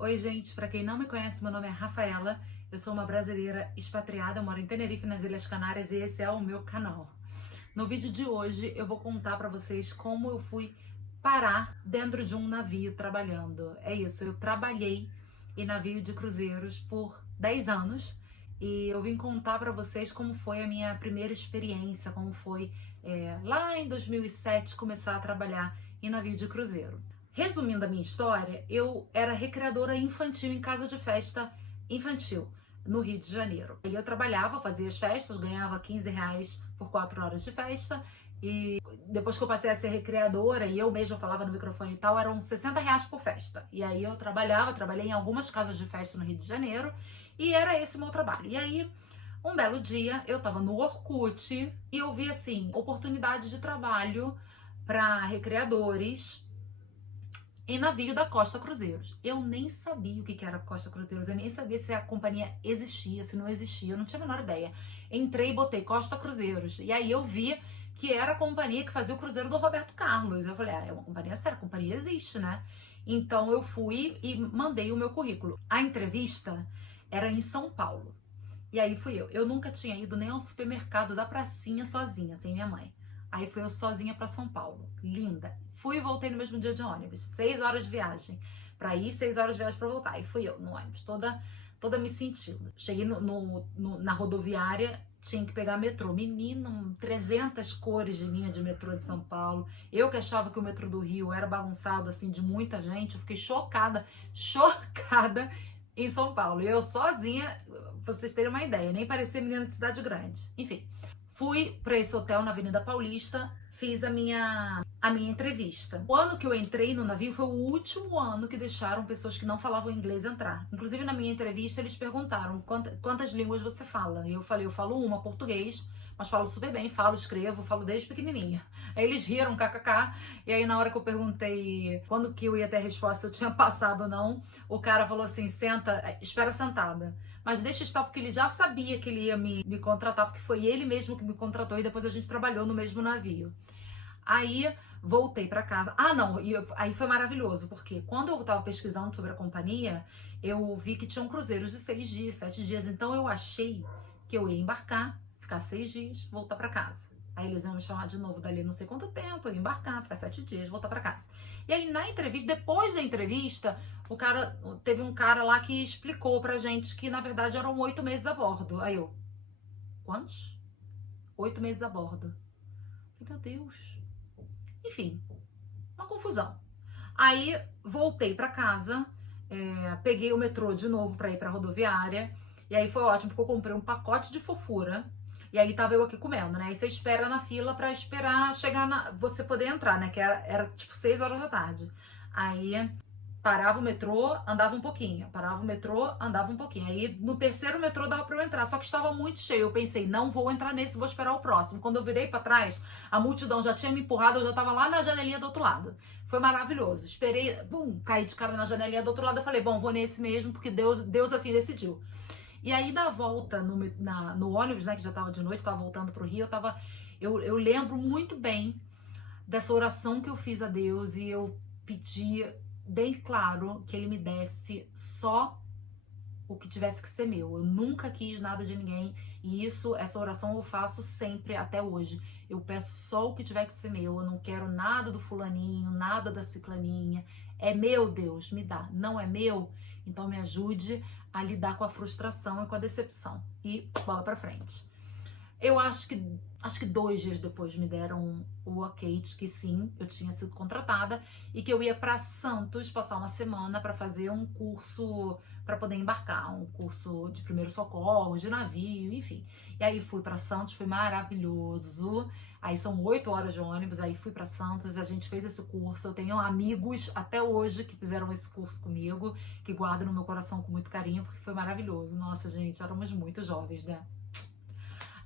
Oi, gente, para quem não me conhece, meu nome é Rafaela, eu sou uma brasileira expatriada, eu moro em Tenerife, nas Ilhas Canárias, e esse é o meu canal. No vídeo de hoje eu vou contar para vocês como eu fui parar dentro de um navio trabalhando. É isso, eu trabalhei em navio de cruzeiros por 10 anos e eu vim contar para vocês como foi a minha primeira experiência, como foi lá em 2007 começar a trabalhar em navio de cruzeiro. Resumindo a minha história, eu era recreadora infantil em casa de festa infantil no Rio de Janeiro. E eu trabalhava, fazia as festas, ganhava R$ 15 por 4 horas de festa. E depois que eu passei a ser recreadora e eu mesma falava no microfone e tal, eram R$ 60 por festa. E aí eu trabalhei em algumas casas de festa no Rio de Janeiro e era esse o meu trabalho. E aí, um belo dia, eu tava no Orkut e eu vi assim, oportunidade de trabalho para recreadores em navio da Costa Cruzeiros. Eu nem sabia o que era Costa Cruzeiros, eu nem sabia se a companhia existia, se não existia, eu não tinha a menor ideia. Entrei e botei Costa Cruzeiros, e aí eu vi que era a companhia que fazia o cruzeiro do Roberto Carlos. Eu falei, é uma companhia séria, a companhia existe, né? Então eu fui e mandei o meu currículo. A entrevista era em São Paulo. E aí fui eu. Eu nunca tinha ido nem ao supermercado da pracinha sozinha, sem minha mãe. Aí fui eu sozinha para São Paulo. Linda. Fui e voltei no mesmo dia de ônibus. 6 horas de viagem. Pra ir, 6 horas de viagem pra voltar. E fui eu no ônibus, toda me sentindo. Cheguei na rodoviária, tinha que pegar metrô. Menino, 300 cores de linha de metrô de São Paulo. Eu que achava que o metrô do Rio era bagunçado, assim, de muita gente. Eu fiquei chocada em São Paulo. Eu sozinha, pra vocês terem uma ideia, nem parecia menina de cidade grande. Enfim, fui para esse hotel na Avenida Paulista, fiz a minha entrevista. O ano que eu entrei no navio foi o último ano que deixaram pessoas que não falavam inglês entrar. Inclusive, na minha entrevista, eles perguntaram quantas línguas você fala. E eu falei, eu falo uma, português, mas falo super bem, falo, escrevo, falo desde pequenininha. Aí eles riram, kkk, e aí na hora que eu perguntei quando que eu ia ter a resposta, se eu tinha passado ou não, o cara falou assim, espera sentada. Mas deixa estar, porque ele já sabia que ele ia me contratar, porque foi ele mesmo que me contratou e depois a gente trabalhou no mesmo navio. Aí voltei para casa. Ah, não, aí foi maravilhoso, porque quando eu tava pesquisando sobre a companhia, eu vi que tinham cruzeiros de 6 dias, 7 dias, então eu achei que eu ia embarcar, ficar 6 dias, voltar para casa. Aí eles iam me chamar de novo dali não sei quanto tempo, eu ia embarcar, ficar 7 dias, voltar para casa. E aí na entrevista, depois da entrevista, teve um cara lá que explicou pra gente que na verdade eram 8 meses a bordo. Aí eu, quantos? 8 meses a bordo. Meu Deus. Enfim, uma confusão. Aí voltei pra casa, peguei o metrô de novo pra ir pra rodoviária. E aí foi ótimo, porque eu comprei um pacote de fofura. E aí tava eu aqui comendo, né? Aí você espera na fila pra esperar chegar você poder entrar, né? Que era tipo 6 horas da tarde. Aí parava o metrô, andava um pouquinho. Parava o metrô, andava um pouquinho. Aí no terceiro metrô dava pra eu entrar, só que estava muito cheio. Eu pensei, não vou entrar nesse, vou esperar o próximo. Quando eu virei pra trás, a multidão já tinha me empurrado, eu já tava lá na janelinha do outro lado. Foi maravilhoso. Esperei, caí de cara na janelinha do outro lado. Eu falei, bom, vou nesse mesmo, porque Deus assim decidiu. E aí, na volta no ônibus, né, que já tava de noite, tava voltando pro Rio, eu lembro muito bem dessa oração que eu fiz a Deus e eu pedi bem claro que ele me desse só o que tivesse que ser meu. Eu nunca quis nada de ninguém e essa oração eu faço sempre até hoje. Eu peço só o que tiver que ser meu. Eu não quero nada do fulaninho, nada da ciclaninha. É meu, Deus, me dá. Não é meu? Então me ajude a lidar com a frustração e com a decepção. E bola pra frente. Eu acho que 2 dias depois me deram o ok de que sim, eu tinha sido contratada e que eu ia para Santos passar uma semana para fazer um curso para poder embarcar, um curso de primeiro socorro, de navio, enfim. E aí fui para Santos, foi maravilhoso. Aí são 8 horas de ônibus, aí fui para Santos, a gente fez esse curso. Eu tenho amigos até hoje que fizeram esse curso comigo, que guardam no meu coração com muito carinho, porque foi maravilhoso. Nossa, gente, éramos muito jovens, né?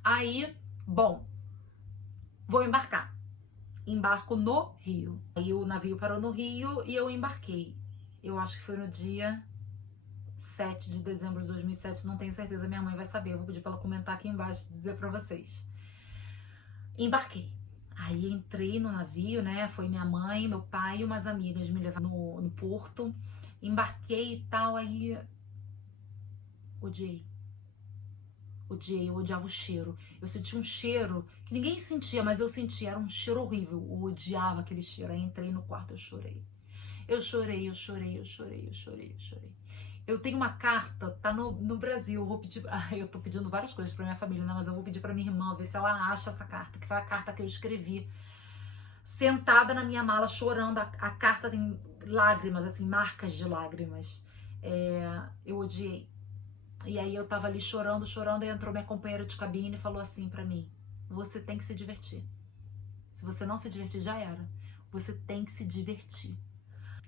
Aí, bom, vou embarcar. Embarco no Rio. Aí o navio parou no Rio e eu embarquei. Eu acho que foi no dia 7 de dezembro de 2007, não tenho certeza, minha mãe vai saber. Eu vou pedir pra ela comentar aqui embaixo e dizer pra vocês. Embarquei. Aí entrei no navio, né? Foi minha mãe, meu pai e umas amigas me levaram no porto. Embarquei e tal, aí odiei. Eu odiava o cheiro. Eu sentia um cheiro que ninguém sentia, mas eu sentia, era um cheiro horrível. Eu odiava aquele cheiro. Aí entrei no quarto, eu chorei. Eu chorei. Eu tenho uma carta, tá no Brasil, eu vou pedir, eu tô pedindo várias coisas pra minha família, né, mas eu vou pedir pra minha irmã, ver se ela acha essa carta, que foi a carta que eu escrevi, sentada na minha mala, chorando, a carta tem lágrimas, assim, marcas de lágrimas, eu odiei. E aí eu tava ali chorando, e entrou minha companheira de cabine e falou assim pra mim: você tem que se divertir. Se você não se divertir, já era. Você tem que se divertir.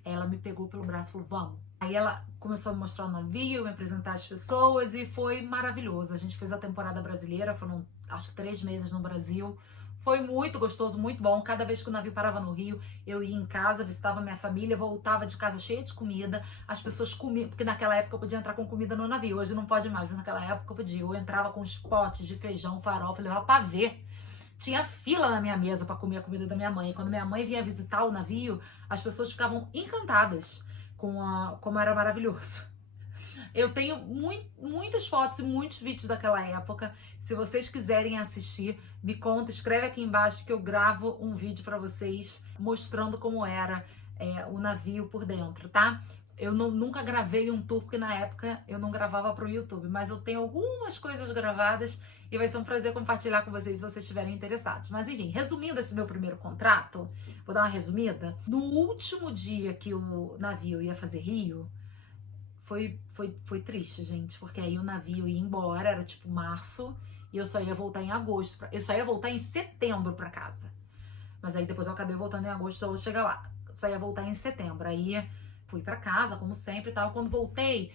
Ela me pegou pelo braço e falou: vamos. Aí ela começou a me mostrar o navio, me apresentar as pessoas e foi maravilhoso. A gente fez a temporada brasileira, foram acho que 3 meses no Brasil. Foi muito gostoso, muito bom. Cada vez que o navio parava no Rio, eu ia em casa, visitava minha família, voltava de casa cheia de comida. As pessoas comiam, porque naquela época eu podia entrar com comida no navio. Hoje não pode mais, mas naquela época eu podia. Eu entrava com os potes de feijão, farofa, levava pavê. Tinha fila na minha mesa para comer a comida da minha mãe. E quando minha mãe vinha visitar o navio, as pessoas ficavam encantadas com como era maravilhoso. Eu tenho muitas fotos e muitos vídeos daquela época. Se vocês quiserem assistir, me conta, escreve aqui embaixo que eu gravo um vídeo para vocês mostrando como era o navio por dentro, tá? Eu nunca gravei um tour, porque na época eu não gravava para o YouTube, mas eu tenho algumas coisas gravadas e vai ser um prazer compartilhar com vocês se vocês estiverem interessados. Mas enfim, resumindo esse meu primeiro contrato, vou dar uma resumida. No último dia que o navio ia fazer Rio, foi triste, gente, porque aí o navio ia embora, era tipo março, e eu só ia voltar em agosto. Eu só ia voltar em setembro para casa. Mas aí depois eu acabei voltando em agosto, só vou chegar lá. Só ia voltar em setembro. Aí fui para casa, como sempre e tal. Quando voltei,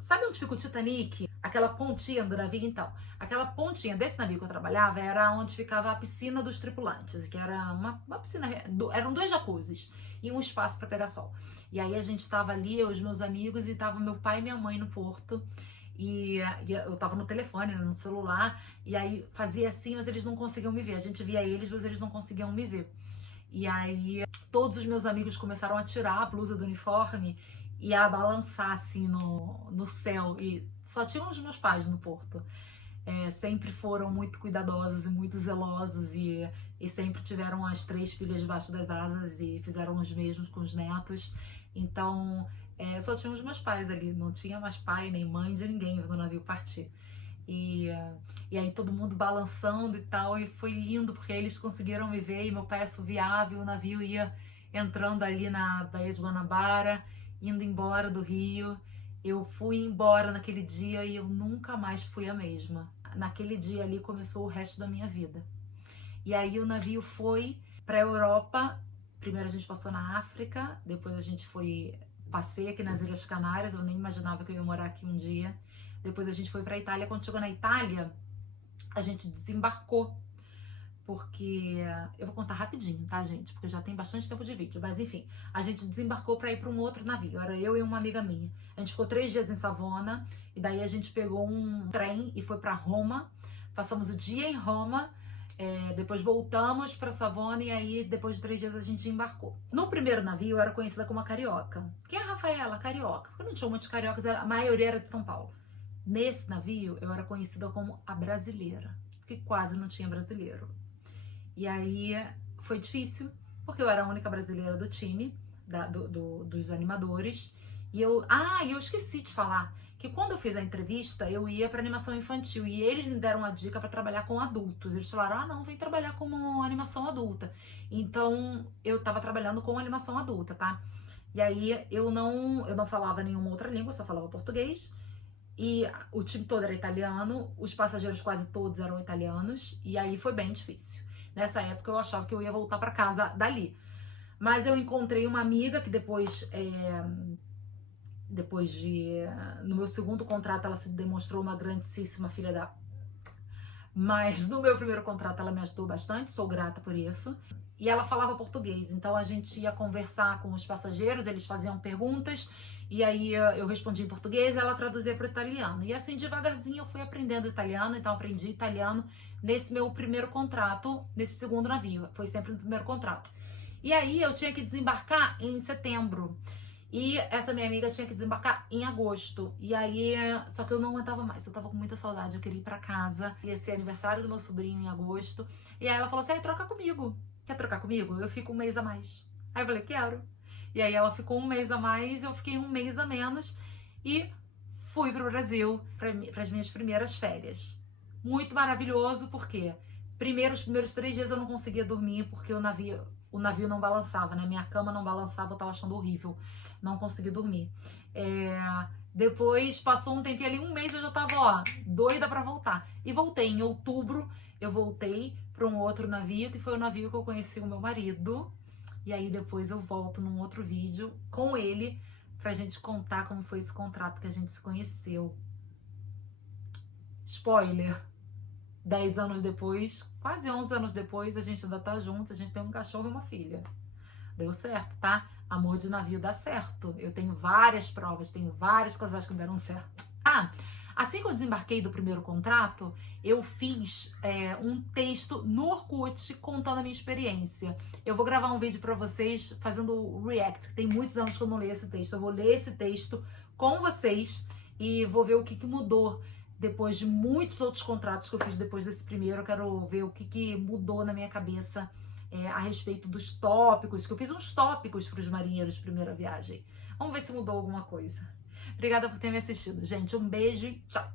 sabe onde fica o Titanic? Aquela pontinha do navio? Então, aquela pontinha desse navio que eu trabalhava era onde ficava a piscina dos tripulantes, que era uma piscina, eram 2 jacuzzis e um espaço para pegar sol. E aí a gente estava ali, eu e os meus amigos, e tava meu pai e minha mãe no porto. E eu tava no telefone, no celular, e aí fazia assim, mas eles não conseguiam me ver. A gente via eles, mas eles não conseguiam me ver. E aí todos os meus amigos começaram a tirar a blusa do uniforme e a balançar assim no céu. E só tinham os meus pais no porto. Sempre foram muito cuidadosos e muito zelosos e sempre tiveram as 3 filhas debaixo das asas e fizeram os mesmos com os netos. Então, só tinha os meus pais ali, não tinha mais pai nem mãe de ninguém no navio partir. E aí todo mundo balançando e tal, e foi lindo porque eles conseguiram me ver e meu pai assoviava e o navio ia entrando ali na Baía de Guanabara, indo embora do Rio. Eu fui embora naquele dia e eu nunca mais fui a mesma. Naquele dia ali começou o resto da minha vida. E aí o navio foi para a Europa. Primeiro a gente passou na África, depois a gente passei aqui nas Ilhas Canárias, eu nem imaginava que eu ia morar aqui um dia. Depois a gente foi para a Itália. Quando chegou na Itália, a gente desembarcou, porque eu vou contar rapidinho, tá, gente? Porque já tem bastante tempo de vídeo, mas enfim, a gente desembarcou para ir para um outro navio. Era eu e uma amiga minha. A gente ficou 3 dias em Savona e daí a gente pegou um trem e foi para Roma. Passamos o dia em Roma. Depois voltamos para Savona e aí depois de 3 dias a gente embarcou. No primeiro navio eu era conhecida como a carioca. Quem é a Rafaela? Carioca. Porque não tinha muitos cariocas, a maioria era de São Paulo. Nesse navio eu era conhecida como a brasileira, porque quase não tinha brasileiro. E aí foi difícil, porque eu era a única brasileira do time, dos animadores. E eu esqueci de falar que quando eu fiz a entrevista, eu ia para animação infantil e eles me deram a dica para trabalhar com adultos. Eles falaram: não, vem trabalhar como animação adulta. Então, eu tava trabalhando com animação adulta, tá? E aí, eu não falava nenhuma outra língua, só falava português. E o time todo era italiano, os passageiros quase todos eram italianos, e aí foi bem difícil. Nessa época, eu achava que eu ia voltar para casa dali. Mas eu encontrei uma amiga que depois no meu segundo contrato, ela se demonstrou uma grandíssima filha da... Mas no meu primeiro contrato, ela me ajudou bastante, sou grata por isso. E ela falava português, então a gente ia conversar com os passageiros, eles faziam perguntas, e aí eu respondia em português, ela traduzia para o italiano. E assim, devagarzinho, eu fui aprendendo italiano, então aprendi italiano nesse meu primeiro contrato, nesse segundo navio. Foi sempre no primeiro contrato. E aí eu tinha que desembarcar em setembro. E essa minha amiga tinha que desembarcar em agosto. E aí, só que eu não aguentava mais. Eu tava com muita saudade, eu queria ir pra casa. Ia ser aniversário do meu sobrinho em agosto. E aí ela falou assim, troca comigo. Quer trocar comigo? Eu fico um mês a mais. Aí eu falei, quero. E aí ela ficou um mês a mais, eu fiquei um mês a menos. E fui pro Brasil para as minhas primeiras férias. Muito maravilhoso, porque os primeiros 3 dias eu não conseguia dormir, porque o navio não balançava, né? Minha cama não balançava, eu tava achando horrível. Não consegui dormir. Depois passou um tempinho ali, um mês eu já tava, ó, doida pra voltar. E voltei. Em outubro, eu voltei pra um outro navio, que foi o navio que eu conheci o meu marido. E aí depois eu volto num outro vídeo com ele pra gente contar como foi esse contrato que a gente se conheceu. Spoiler! 10 anos depois, quase 11 anos depois, a gente ainda tá junto, a gente tem um cachorro e uma filha. Deu certo, tá? Amor de navio dá certo. Eu tenho várias provas, tenho vários casais que deram certo. Assim que eu desembarquei do primeiro contrato, eu fiz um texto no Orkut contando a minha experiência. Eu vou gravar um vídeo pra vocês fazendo o react, que tem muitos anos que eu não leio esse texto. Eu vou ler esse texto com vocês e vou ver o que mudou depois de muitos outros contratos que eu fiz depois desse primeiro. Eu quero ver o que mudou na minha cabeça a respeito dos tópicos, que eu fiz uns tópicos para os marinheiros de primeira viagem. Vamos ver se mudou alguma coisa. Obrigada por ter me assistido, gente. Um beijo e tchau!